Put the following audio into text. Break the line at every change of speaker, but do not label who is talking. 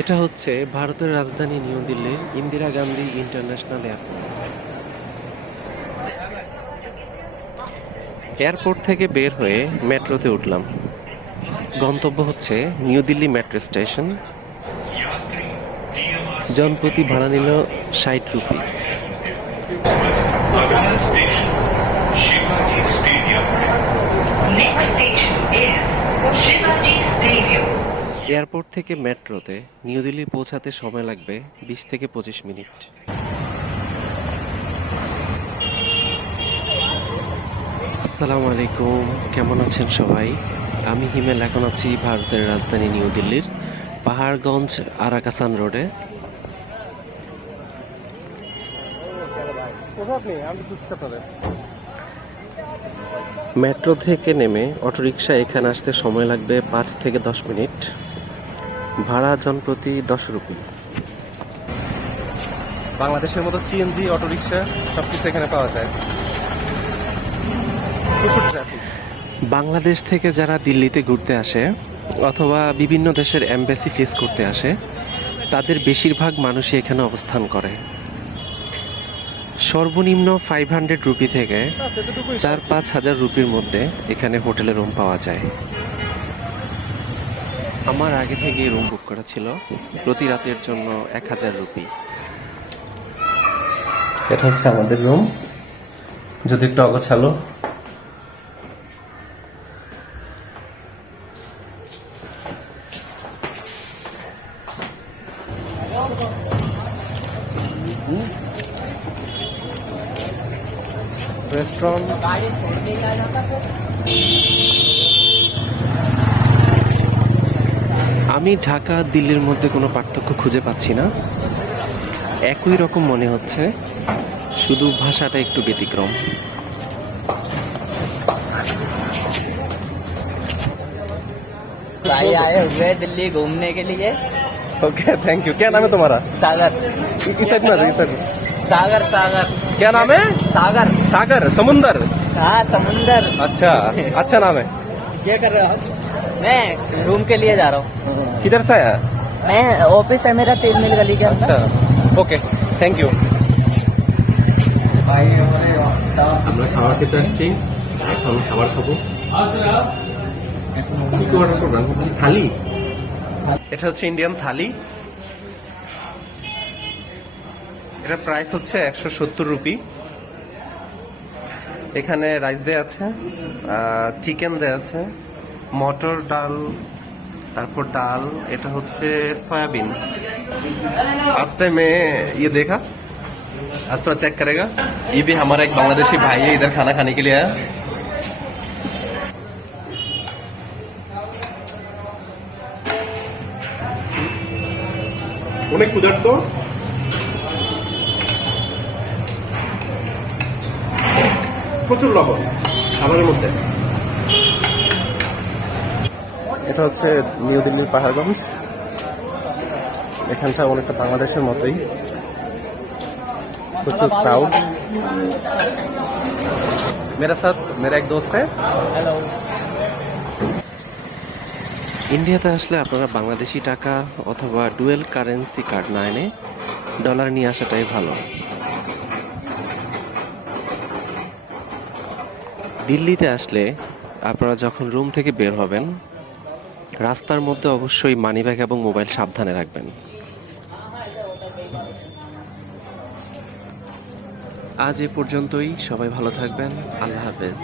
এটা হচ্ছে ভারতের রাজধানী নিউ দিল্লির Indira Gandhi international airport. Airport থেকে বের হয়ে মেট্রোতে উঠলাম। গন্তব্য হচ্ছে নিউ দিল্লি মেট্রো স্টেশন। জনপ্রতি ভাড়া নিল ষাট রুপি। এয়ারপোর্ট থেকে মেট্রোতে নিউ দিল্লি পৌঁছাতে সময় লাগবে বিশ থেকে পঁচিশ মিনিট। আসসালামু আলাইকুম, কেমন আছেন সবাই? আমি হিমেল, এখন আছি ভারতের রাজধানী নিউ দিল্লির পাহাড়গঞ্জ আরাকাসান রোডে। মেট্রো থেকে নেমে অটোরিকশা এখানে আসতে সময় লাগবে পাঁচ থেকে দশ মিনিট। ভাড়া জনপ্রতি দশ রুপি।
বাংলাদেশের মতো সিএনজি অটোরিকশা সবকিছু এখানে পাওয়া যায়। প্রচুর ট্রাফিক
বাংলাদেশ থেকে যারা দিল্লিতে ঘুরতে আসে অথবা বিভিন্ন দেশের এমবাসি ফেস করতে আসে তাদের বেশিরভাগ মানুষই এখানে অবস্থান করে। সর্বনিম্ন ফাইভ হান্ড্রেড রুপি থেকে চার পাঁচ হাজার রুপির মধ্যে এখানে হোটেলে রুম পাওয়া যায়। আমার আগে থেকে রুম বুক করা ছিল। প্রতি রাতের জন্য এক হাজার রুপি।
এটা হচ্ছে আমাদের রুম যদি একটু অগোছালো। রেস্টুরেন্ট
আমি ঢাকা দিল্লির মধ্যে কোনো পার্থক্য খুঁজে পাচ্ছি না একই রকম মনে হচ্ছে শুধু ভাষাটা একটু ব্যতিক্রম
भाई आए हुए हैं दिल्ली घूमने के लिए
ओके थैंक यू क्या नाम है तुम्हारा
सागर
इस साइड में आ जाओ, इस साइड में
सागर सागर
क्या नाम है
सागर
सागर समुंदर
हाँ समुंदर
अच्छा अच्छा नाम है
क्या कर रहे हो आप? मैं रूम के लिए जा रहा हूँ
किधर से आया
मैं ऑफिस है मेरा तीन मील गली के अंदर
अच्छा ओके थैंक यू আমরা খাবার খেতে আসছি এখন খাবার খাবো কি কি অর্ডার করবেন থালি এটা হচ্ছে ইন্ডিয়ান থালি এটা প্রাইস হচ্ছে একশো সত্তর রুপি এখানে রাইস দেয়া আছে চিকেন দেয়া আছে মটর ডাল তারপর ডাল এটা হচ্ছে সয়াবিন आज टाइम में ये देखा आज थोड़ा चेक करेगा ये भी हमारा एक बांग्लादेशी भाई है इधर खाना खाने के लिए आया অনেক ক্ষুধার্ত প্রচুর লবণ খাবারের মধ্যে এটা হচ্ছে নিউ দিল্লির পাহাড়গঞ্জ এখানটা অনেকটা বাংলাদেশের মতোই প্রচুর ক্রাউড मेरा साथ मेरा एक दोस्त है
हेलो
ইন্ডিয়াতে আসলে আপনারা বাংলাদেশি টাকা অথবা ডুয়েল কারেন্সি কার্ড না এনে ডলার নিয়ে আসাটাই ভালো দিল্লিতে আসলে আপনারা যখন রুম থেকে বের হবেন, রাস্তার মধ্যে অবশ্যই মানিব্যাগ এবং মোবাইল সাবধানে রাখবেন। আজ এ পর্যন্তই, সবাই ভালো থাকবেন, আল্লাহ হাফেজ।